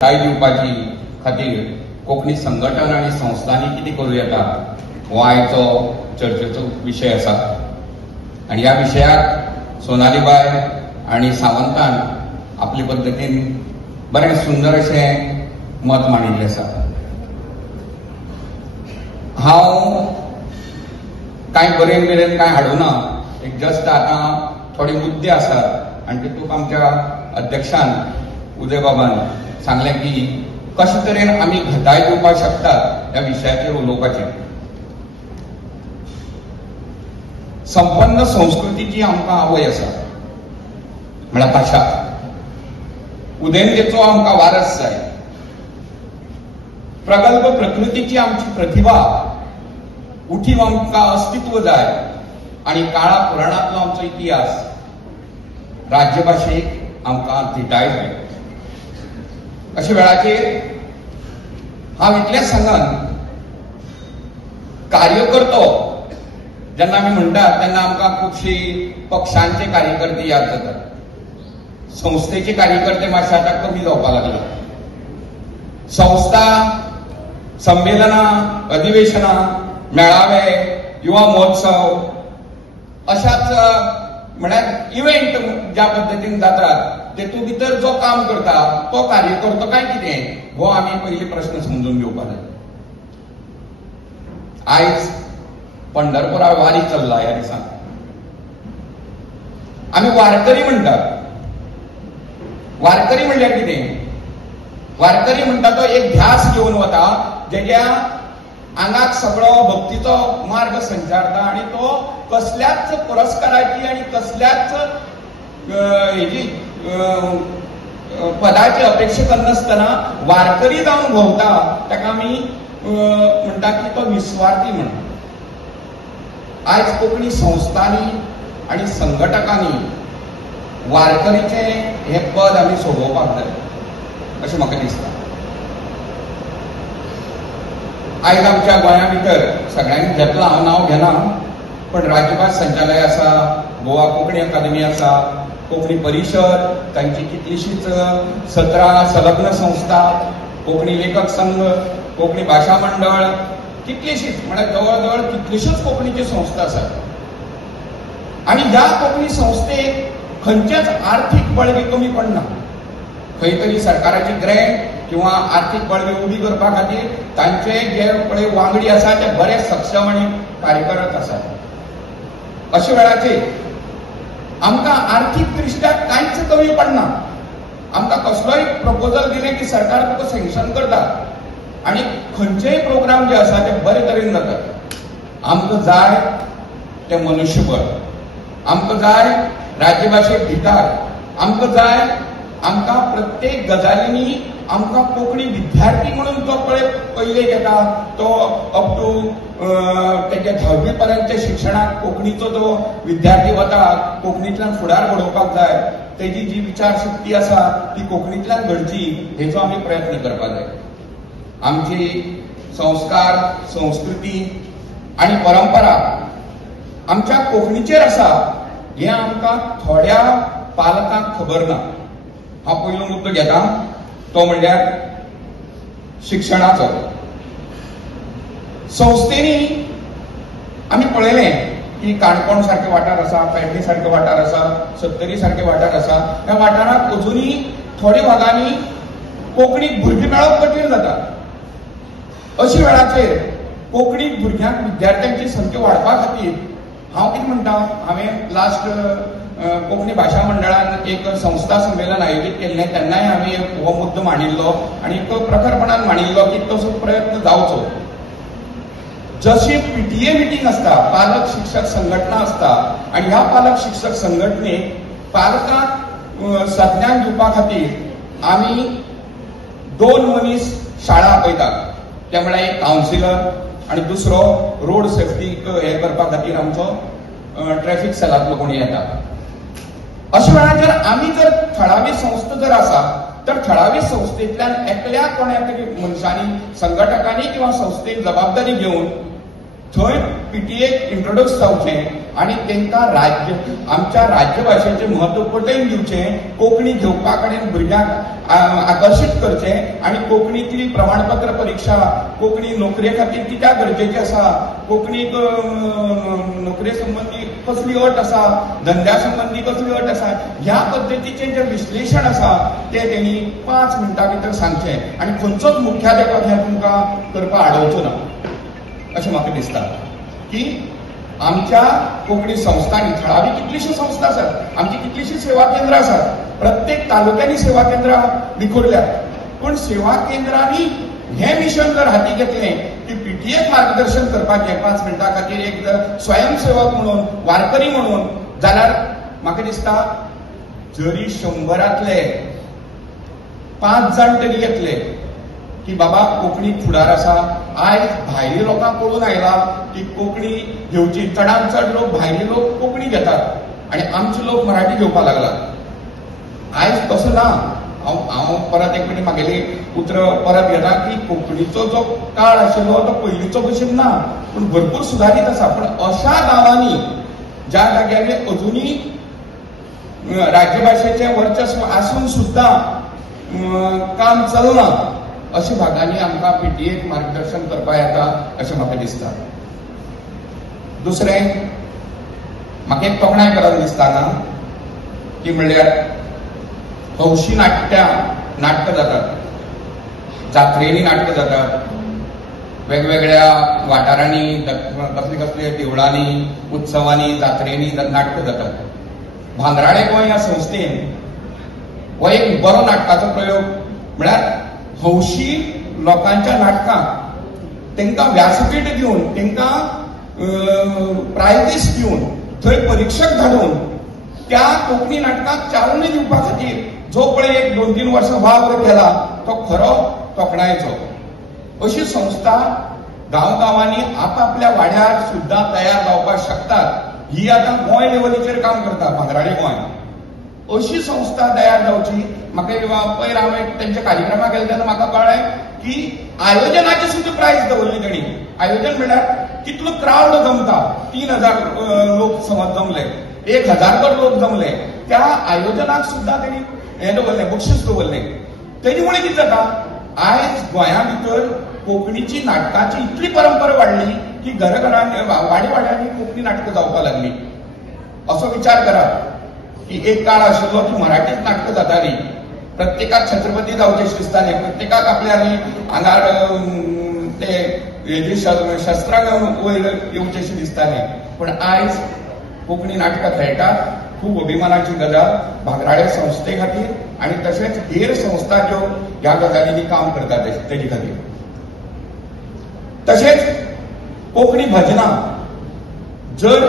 काय दिवपाची खातीर कोंकणी संघटन आणि संस्थांनी कितें करूं येता हो आयचो चर्चेचो विशय आसा। आणि ह्या विशयाक सोनालीबाई आणि सावंतान आपले पद्दतीन बरें सुंदर अशें मत मांडिल्लें आसा। हांव कांय बरें मेरेन कांय हाडूना, एक जस्ट आतां थोडे मुद्दे आसात आनी तितूंत आमच्या अध्यक्षान उदय बाबान सांगलें की कशे तरेन आमी घटाय दिवपाक शकतात ह्या विशयाचेर उलोवपाचें। संपन्न संस्कृतीची आमकां आवय आसा, म्हळ्यार भाशा। उदेंतेचो आमकां वारस जाय। प्रगल्भ प्रकृतीची आमची प्रतिभा, उठीव आमकां अस्तित्व जाय आणि काळा पुराणांतलो आमचो इतिहास। राज्यभाशेक आमकां धिटाय जाय। अशा वेळाचेर हांव इतलेंच सांगन, कार्यकर्तो जेन्ना आमी म्हणटात तेन्ना आमकां खुबशीं पक्षांचे कार्यकर्ते याद जातात। संस्थेचे कार्यकर्ते मातशे आतां कमी जावपाक लागले। संस्था, संमेलनां, अधिवेशनां, मेळावे, युवा महोत्सव अशाच म्हळ्यार इव्हेंट ज्या पद्दतीन जातात तेतूं भितर जो काम करता तो कार्यकर्तो काय कितें हो आमी पयलीं प्रश्न समजून घेवपाक जाय। आयज पंढरपुरा वारी चल्ला ह्या दिसांक। आमी वारकरी म्हणटात। वारकरी म्हणल्यार कितें? वारकरी म्हणटा तो एक ध्यास घेवन वता, जेच्या आंगाक सगळो भक्तीचो मार्ग संचारता आणि तो कसल्याच पुरस्काराची आणि कसल्याच हेजी पदाची अपेक्षा करनासतना वारकरी जावन भोंवता, ताका आमी म्हणटात की तो निस्वार्थी म्हणटा। आयज कोंकणी संस्थांनी आणि संघटकांनी वारकरीचें हे पद आमी सोडोवपाक जाय अशें म्हाका दिसता। आयज आमच्या गोंया भितर सगळ्यांनी घेतलां, हांव नांव घेना, पण राज्यभास संचालय आसा, गोवा कोंकणी अकादमी आसा, कोंकणी परिशद, तांची कितलीशीच सतरा संलग्न संस्था, कोंकणी लेखक संघ, कोंकणी भाशा मंडळ, कितलीशीच म्हळ्यार जवळ जवळ कितल्योश्योच कोंकणीच्यो संस्था आसात। आणि ह्या कोंकणी संस्थेक खंयचेच आर्थीक बळगे कमी पडना। खंय तरी सरकाराची ग्रँट किंवा आर्थीक बळगे उबी करपा खातीर तांचे जे पळय वांगडी आसा ते बरे सक्षम आणि कार्यरत आसात। अशा वेळाचेर आमकां आर्थीक दृश्ट्या कांयच कमी पडना। आमकां कसलोय प्रपोजल दिलें की सरकार तुका सँक्शन करता आणि खंयचेय प्रोग्राम जे आसा ते बरे तरेन जातात। आमकां जाय ते मनुष्यबळ, आमकां जाय राज्यभाशेक धिटाय, आमकां जाय आमकां प्रत्येक गजालींनी आमकां कोंकणी विद्यार्थी म्हणून जो पळय पयले घेता तो अप टू तेजे 10वी पर्यंतच्या शिक्षणाक कोंकणीचो जो विद्यार्थी वता, कोंकणींतल्यान फुडार घडोवपाक जाय, तेजी जी विचारशक्ती आसा ती कोंकणींतल्यान घडची हेचो आमी प्रयत्न करपाक जाय। आमची संस्कार, संस्कृती आणि परंपरा आमच्या कोंकणीचेर आसा हें आमकां थोड्या पालकांक खबर ना। हांव पयलो मुद्दो घेता तो म्हणल्यार शिक्षणाचो। संस्थेनी आमी पळयलें की काणकोण सारके वाठार आसा, पेडणे सारके वाठार आसा, सत्तरी सारके वाठार आसा, ह्या वाठारांत अजुनूय थोड्या भागांनी कोंकणीक भुरगीं मेळप कठीण जाता। अशा वेळाचेर कोंकणी भुरग्यांक विद्यार्थ्यांची संख्या वाडपा खातीर हांव कितें म्हणटा, हांवें लास्ट कोंकणी भाशा मंडळान एक संस्था संमेलन आयोजीत केल्लें, तेन्नाय हांवें हो मुद्दो मांडिल्लो आणि तो प्रखरपणान मांडिल्लो की तसो प्रयत्न जावचो। जशी पीटीए मिटींग आसता, पालक शिक्षक संघटना आसता, आणि ह्या पालक शिक्षक संघटनेक पालकांक संज्ञान दिवपा खातीर आमी 2 मनीस शाळा आपयतात। ते म्हळ्यार एक कावन्सिलर आणि दुसरो रोड सेफ्टी हे करपा खातीर आमचो ट्रॅफिक सेलांतलो कोणी येता। अशा वेळाचेर आमी जर थळावी संस्था जर आसा तर थळावी संस्थेंतल्यान एकल्या कोण्या तरी मनशांनी, संघटकांनी किंवा संस्थेक जबाबदारी घेवन थंय पीटीएक इंट्रोड्यूस जावचें आणि तांकां आमच्या राज्य भाशेचें म्हत्व पटवून दिवचें, कोंकणी घेवपा कडेन भुरग्यांक आकर्शीत करचें आणि कोंकणीतली प्रमाणपत्र परीक्षा कोंकणी नोकरे खातीर कित्याक गरजेची आसा, कोंकणीक नोकरे संबंदी कसली अट आसा, धंद्या संबंधी कसली अट आसा, ह्या पद्दतीचें जें विश्लेशण आसा तें तेणी 5 मिनटां भितर सांगचें आणि खंयचोच मुख्याध्यापक हें तुमकां करपाक आडोवचो ना अशें म्हाका दिसता. की आमच्या कोंकणी संस्थांनी थळावी कितलीशीं संस्था आसात, आमची कितलीशीं सेवा केंद्रां आसात, प्रत्येक तालुक्यांनी सेवा केंद्रां विखुरल्यात. पूण सेवा केंद्रांनी हें मिशन जर हाती घेतलें की पीटीएक मार्गदर्शन करपाचें 5 मिनटां खातीर एक स्वयंसेवक म्हणून, वारकरी म्हणून, जाल्यार म्हाका दिसता जरी 100रांतले 5 जाण तरी घेतले की बाबा कोंकणी फुडार आसा. आयज भायली लोकांक कळून आयला की कोंकणी घेवची, चडांत चड लोक भायले लोक कोंकणी घेतात आणि आमचे लोक मराठी घेवपाक लागला. आयज तसो ना. हांव परत एक फावटी म्हागेली उतर परत घेता की कोंकणीचो जो काळ आशिल्लो तो पयलींचो भशेन ना, पूण भरपूर सुदारीत आसा. पूण अशा गांवांनी ज्या जाग्यांनी अजुनूय राज्य भाशेचें वर्चस्व आसून सुद्दां काम चलना अशा भागांनी आमकां पीटीएक मार्गदर्शन करपाक येता अशें म्हाका दिसता. दुसरें म्हाका एक तोखणाय करप दिसताना की म्हणल्यार हौशी नाटकां जातात, जात्रेनी नाटकां जातात, वेगवेगळ्या वाठारांनी कसले कसले देवळांनी, उत्सवांनी, जात्रेनी नाटकां जातात. भांगराळे गोंय ह्या संस्थेन हो एक बरो नाटकाचो प्रयोग म्हळ्यार हौशी लोकांच्या नाटकांक तांकां व्यासपीठ दिवन, तांकां प्रायजीस दिवन, थंय परीक्षक धाडून त्या कोंकणी नाटकाक चालना दिवपा खातीर जो पळय 1-2-3 वर्सां वावर केला तो खरो तोखणायेचो. अशी संस्था गांवांनी आपापल्या वाड्यार सुद्दां तयार जावपाक शकतात. ही आतां गोंय लेवलीचेर काम करता, भांगराळे गोंय. अशी संस्था तयार जावची. म्हाका पयर हांव तेंच्या कार्यक्रमाक गेले तेन्ना म्हाका कळ्ळें की आयोजनाची सुद्दां प्रायज दवरली तेणी. आयोजन म्हणल्यार कितलो क्रावड जमता, 3000 लोक समज जमले, 1000 लोक जमले, त्या आयोजनाक सुद्दां तेणी हें दवरलें, बक्षीस दवरलें. तेणी मुळे कितें जाता, आयज गोंया भितर कोंकणीची नाटकाची इतली परंपरा वाडली की घराघरांनी वाडी वाड्यांनी कोंकणी नाटकां जावपाक लागली. असो विचार करात की एक काळ आशिल्लो की मराठीत नाटकां जाताली, प्रत्येकाक छत्रपती जावचें दिसतालें, प्रत्येकाक आपल्या आंगार ते शस्त्रां वयर येवचेशें दिसतालें. पण आयज कोंकणी नाटकां खेळटात, खूब अभिमानाची गजाल भांगराळे संस्थे खातीर आणि तशेंच हेर संस्था ज्यो ह्या गजालींनी काम करतात तेजे खातीर. तशेंच कोंकणी भजनां, जर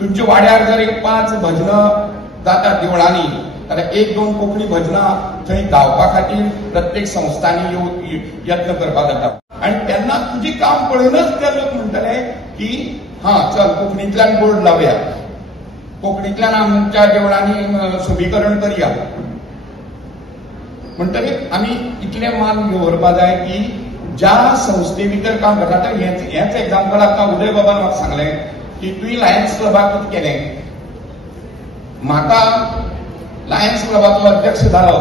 तुमच्या वाड्यार जर एक 5 भजनां जातात देवळांनी जाल्यार 1-2 कोंकणी भजनां थंय गावपा खातीर प्रत्येक संस्थांनी यत्न करपाक जाता. आणि तेन्ना तुजी काम पळोवनच ते लोक म्हणटले की हां चल कोंकणींतल्यान बोर्ड लावया, कोंकणींतल्यान आमच्या देवळांनी शुभीकरण करया. म्हणटकीर आमी इतलें मान दवरपा जाय की ज्या संस्थे भितर काम करता. आतां हेंच एग्जाम्पल आतां उदय बाबान म्हाका सांगलें की तुवें लायन्स क्लबाक कितें केलें. म्हाका लायन्स क्लबाचो अध्यक्ष जालो,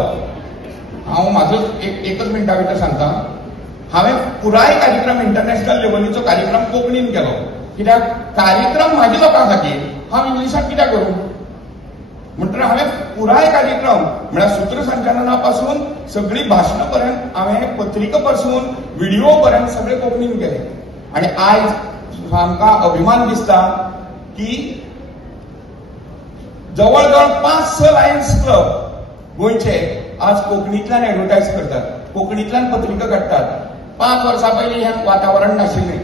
हांव म्हाजो एकच मिनटा भितर सांगता, हांवें पुराय कार्यक्रम इंटरनॅशनल लेवलीचो कार्यक्रम कोंकणीन केलो. कित्याक कार्यक्रम म्हाज्या लोकां खातीर, हांव इंग्लिशाक कित्याक करूं. म्हणटकीर हांवें पुराय कार्यक्रम म्हळ्यार सूत्रसंचालना पासून सगळी भाशणां पर्यंत, हांवें पत्रिका पासून व्हिडिओ पर्यंत सगळें कोंकणीन केलें. आनी आयज आमकां अभिमान दिसता की जवळ जवळ 5-6 लायन्स क्लब गोंयचे आज कोंकणींतल्यान एडवर्टायज करतात, कोंकणींतल्यान पत्रिका काडटात. 5 वर्सां पयलीं हें वातावरण नाशिल्लें.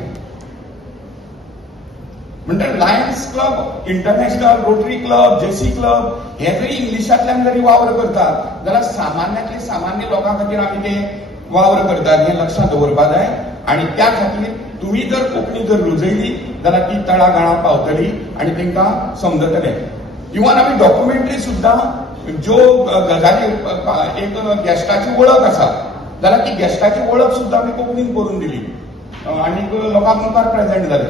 म्हणटकीर Lions club, international Rotary club, JC club हे जरी इंग्लिशांतल्यान जरी वावर करतात जाल्यार सामान्यांतले सामान्य लोकां खातीर आमी ते वावर करतात हें लक्षांत दवरपा जाय. आनी त्या खातीर तुमी जर कोंकणी जर रुजयली जाल्यार ती तळागाळा पावतली आनी तांकां समजतलें. इवन आमी डॉक्युमेंटरी सुद्दां ज्यो गजाली, एक गेस्टाची वळख आसा जाल्यार ती गेस्टाची वळख सुद्दां आमी कोंकणीन करून दिली. आणि लोकांक मुखार प्रेझेंट जाले.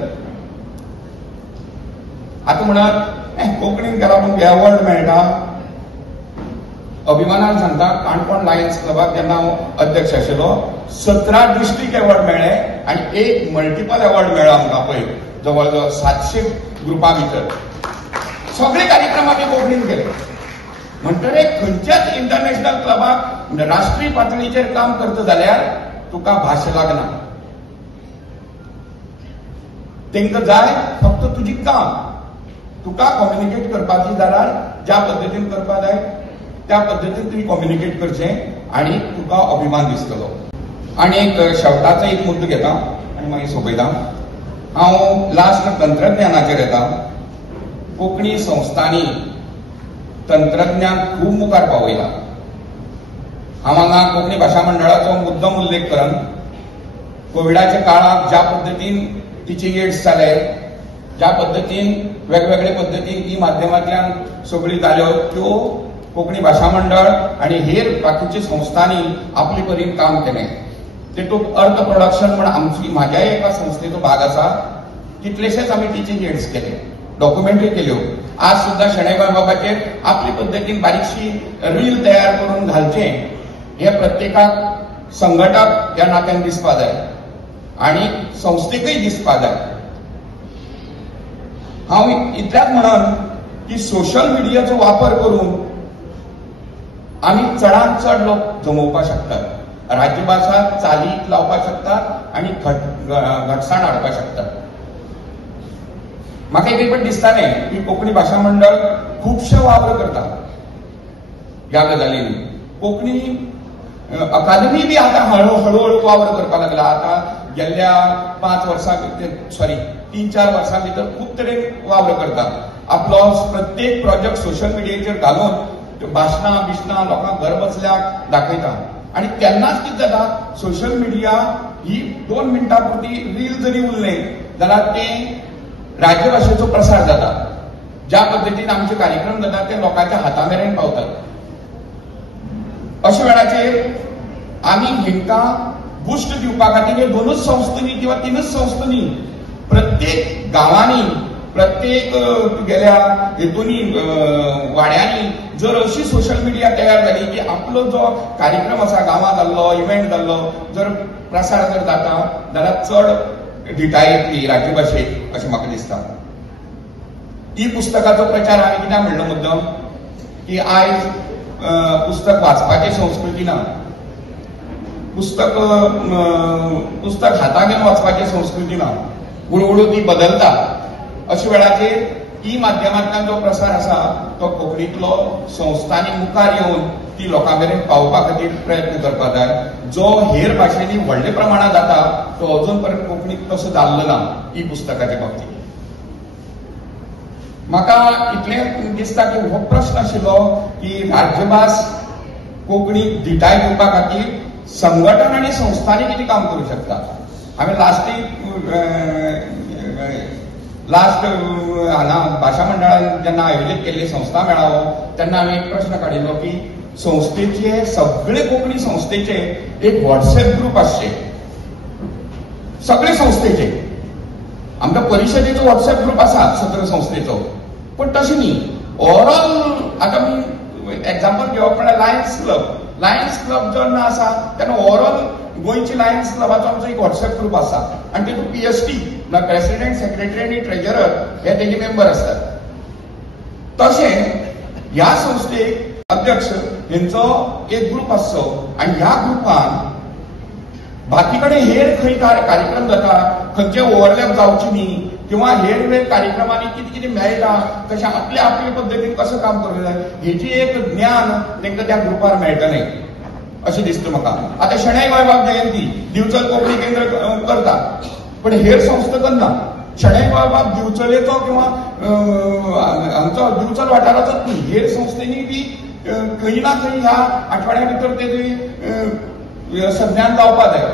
आता म्हणत कोंकणीन केला पूण एवॉर्ड मेळटा. अभिमानान सांगता काणकोण लायन्स क्लबाक जेन्ना हांव अध्यक्ष आशिल्लो 17 डिस्ट्रिक्ट एवॉर्ड मेळ्ळे आनी एक मल्टिपल एवॉर्ड मेळ्ळो आमकां पळय जवळ जवळ 700 ग्रुपां भितर. सगळे कार्यक्रम आमी कोंकणीन केले. म्हणटरे खंयच्याच इंटरनॅशनल क्लबाक राष्ट्रीय पातळीचेर काम करता जाल्यार तुका भाशा लागना. तांकां जाय फक्त तुजी काम. तुका कम्युनिकेट करपाची जाल्यार ज्या पद्दतीन करपा जाय त्या पद्दतीन तुमी कम्युनिकेट करचें आनी तुका अभिमान दिसतलो. आनी एक शेवटाचो एक मुद्दो घेता आनी मागीर सोंपयता. हांव लास्ट तंत्रज्ञानाचेर येता. कोंकणी संस्थांनी तंत्रज्ञान खूब मुखार पावयला. हांव हांगा कोंकणी भाशा मंडळाचो मुद्दम उल्लेख करन कोविडाच्या काळाक ज्या पद्दतीन टिचींग एड्स जाले, ज्या पद्दतीन वेगवेगळे पद्दतीन ई माध्यमांतल्यान सगळी जाल्यो त्यो कोंकणी भाशा मंडळ आनी हेर बाकीच्या संस्थांनी आपले परीन काम केलें. तेतूंत अर्थ प्रोडक्शन म्हण आमची म्हाज्या एका संस्थेचो भाग आसा. कितलेशेच आमी टिचींग एड्स केले, डॉक्युमेंटरी केल्यो. आज सुद्धा शेणै गोंयबाबाचेर आपले पद्दतीन बारीकशी रील तयार करून घालचें हे प्रत्येकाक संघटक ह्या नात्यान दिसपा जाय आनी संस्थेकय दिसपा जाय. हांव इतल्याच म्हणन की सोशल मिडियाचो वापर करून आमी चडांत चड लोक जमोवपाक शकतात. राज्यभाशा चालीक लावपाक शकतात आनी घटसाण हाडपाक शकतात. म्हाका एक पण दिसतालें की कोंकणी भाशा मंडळ खुबशे वावर करता ह्या गजालींनी. कोंकणी अकादमी बी आतां हळू वावर करपाक लागला. आतां गेल्ल्या 5 वर्सां भितर 3-4 वर्सां भितर खूब तरेन वावर करता. आपलो प्रत्येक प्रोजेक्ट सोशल मिडियाचेर घालून भाशणां बिशणां लोकांक घर बसल्याक दाखयता. आनी तेन्नाच कितें जाता, सोशल मिडिया ही 2 मिनटां पुरती रील जरी उरलें जाल्यार तें राज्यभाशेचो प्रसार जाता. ज्या पद्दतीन आमचे कार्यक्रम जातात ते लोकांच्या हाता मेरेन पावतात. अशा वेळाचेर आमी हेंकां बुस्ट दिवपा खातीर हे 2च संस्थांनी किंवा 3च संस्थांनी प्रत्येक गांवांनी प्रत्येक गेल्या हेतूंनी वाड्यांनी जर अशी सोशल मिडिया तयार जाली की आपलो जो कार्यक्रम आसा गांवांत जाल्लो इव्हेंट जाल्लो जर प्रसार जर जाता जाल्यार चड धिटाय येतली राज्यभाशेक अशें म्हाका दिसता. ई पुस्तकाचो प्रचार हांवें कित्याक म्हणलो मुद्दम की आयज पुस्तक वाचपाची संस्कृती ना. पुस्तक हातांत घेवन वाचपाची संस्कृती ना. हळूहळू ती बदलता. अशा वेळाचेर ई माध्यमांतल्यान जो प्रसार आसा तो कोंकणीतलो संस्थांनी मुखार येवन ती लोकां मेरेन पावपा खातीर प्रयत्न करपाक जाय. जो हेर भाशेनी व्हडले प्रमाणात जाता तो अजून पर्यंत कोंकणीत तसो जाल्लो ना ई पुस्तकाच्या बाबतींत. म्हाका इतलें दिसता की हो प्रश्न आशिल्लो की राज्यभास कोंकणीक धिटाय दिवपा खातीर संघटन आनी संस्थांनी कितें काम करूंक शकता. हांवें लास्ट हांगा भाशा मंडळान जेन्ना आयोजीत केल्ली संस्था मेळावो तेन्ना हांवें एक प्रश्न काडिल्लो की संस्थेचे सगळे कोंकणी संस्थेचे एक व्हॉट्सएप ग्रुप आसचे. सगळे संस्थेचे आमच्या परिशदेचो व्हॉट्सएप ग्रुप आसा सगळ्यो संस्थेचो. पण तशें न्ही. ओवरऑल आतां एक्झाम्पल घेवप म्हळ्यार लायन्स क्लब जेन्ना आसा तेन्ना ओवरऑल गोंयची लायन्स क्लबाचो आमचो एक व्हॉट्सएप ग्रुप आसा आनी तेतूंत PST प्रेसिडेंट सेक्रेटरी आनी ट्रेजरर हे तेजे मेंबर असतात. तशें ह्या संस्थेक अध्यक्ष हेंचो एक ग्रुप आसचो आनी ह्या ग्रुपान बाकी कडेन हेर खंय कार्यक्रम जाता खंयचे ओव्हरलॅप जावचे न्ही किंवा हेर वेळ कार्यक्रमांनी कितें कितें मेळटा तशें आपल्या पद्दतीन कसं काम करूंक जाय हेची एक ज्ञान तांकां त्या ग्रुपार मेळटलें अशें दिसता म्हाका. आतां शेणै गोंयबाब जयंती दिवचल कोंकणी केंद्र करता पण हेर संस्था करना. शेणै गोंयबाब दिवचलेचो किंवा हांगचो दिवचल वाठाराचोच न्ही हेर संस्थेनी बी खंय ना खंय ह्या आठवड्या भितर तें संज्ञान जावपा जाय.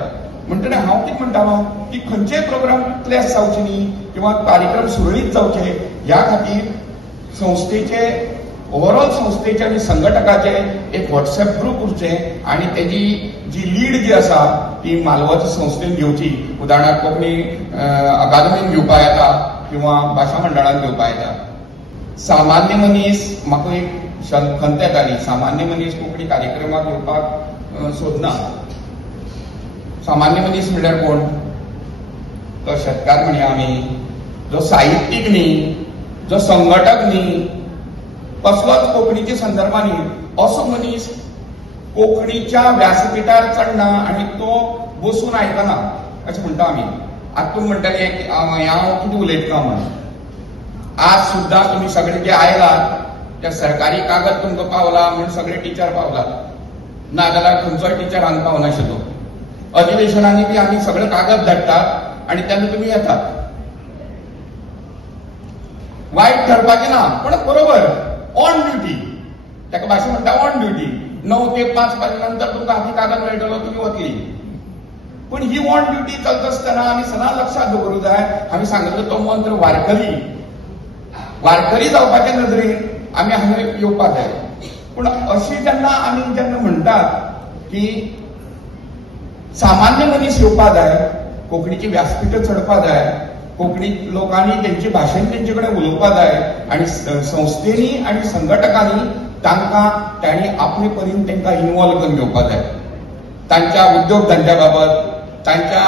म्हणटकीर हांव कितें म्हणटालो की खंयचेय प्रोग्राम क्लॅश जावचे न्ही किंवा कार्यक्रम सुरळीत जावचे ह्या खातीर संस्थेचे ओवरऑल संस्थेचे आनी संघटकाचे एक व्हॉट्सएप ग्रुप उरचे आनी तेजी जी लीड जी आसा ती मालवत संस्थेन घेवची, उदाहरणार्थ कोंकणी अकादमीन घेवपा येता किंवा भाशा मंडळान घेवपा येता. सामान्य मनीस म्हाका एक खंत येताली, सामान्य मनीस कोंकणी कार्यक्रमाक येवपाक सोदना. सामान्य मनीस म्हणल्यार कोण? तो शेतकार म्हणया आमी, जो साहित्यीक न्ही, जो संघटक न्ही, कसलोच कोंकणीच्या संदर्भांनी असो मनीस कोंकणीच्या व्यासपीठार चडना आनी तो बसून आयकना अशें म्हणटा आमी. आतां तुमी म्हणटाले हांव कितें उलयतलो म्हणून. आज सुद्दां तुमी सगळे जे आयलात ते सरकारी कागद तुमकां पावला म्हणून सगळे टिचर पावलात, नाजाल्यार खंयचोय टिचर हांगा पावनाशिल्लो. अधिवेशनांनी बी आमी सगळे कागद धाडटात आनी तेन्ना तुमी येतात. वायट ठरपाचें ना, पण बरोबर ऑन ड्युटी, ताका भाशेन म्हणटा ऑन ड्युटी. 9 ते 5 नंतर तुमकां हाती कागद मेळटलो, तुमी वतली. पण ही ऑन ड्युटी चलता आसतना आमी सदां लक्षात दवरूंक जाय, हांवें सांगिल्लो तो मंत्र वारकरी जावपाचे नदरेन आमी हांगा येवपाक जाय. पूण अशी जेन्ना आमी जेन्ना म्हणटात की सामान्य मनीस येवपा जाय, कोंकणीची व्यासपीठ चडपा जाय, कोंकणी लोकांनी तेंची भाशेन तेंचे कडेन उलोवपा जाय आनी संस्थेनी आनी संघटकांनी तांणी आपले परीन तांकां इन्वॉल्व करून घेवपा जाय. तांच्या उद्योग धंद्या बाबत, तांच्या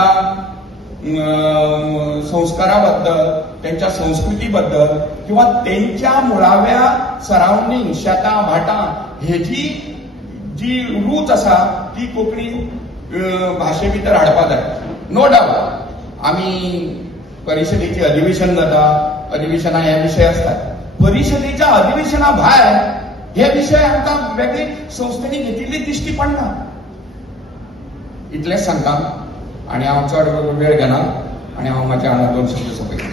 संस्कारा बद्दल, त्यांच्या संस्कृती बद्दल किंवा त्यांच्या मुळाव्या सराउंडिंग शेतां भाटां हेची जी रूच आसा ती कोंकणी भाशे भितर हाडपा जाय. नो डावट आमी परिशदेची अधिवेशन जाता, अधिवेशनां हे विशय आसतात. परिशदेच्या अधिवेशना भायर हे विशय आमकां वेगळी संस्थेनी घेतिल्ली दिश्टी पडना. इतलेंच सांगता आनी हांव चड वेळ घेना आनी हांव म्हाज्या हांगा 2 शब्द सोंपयता.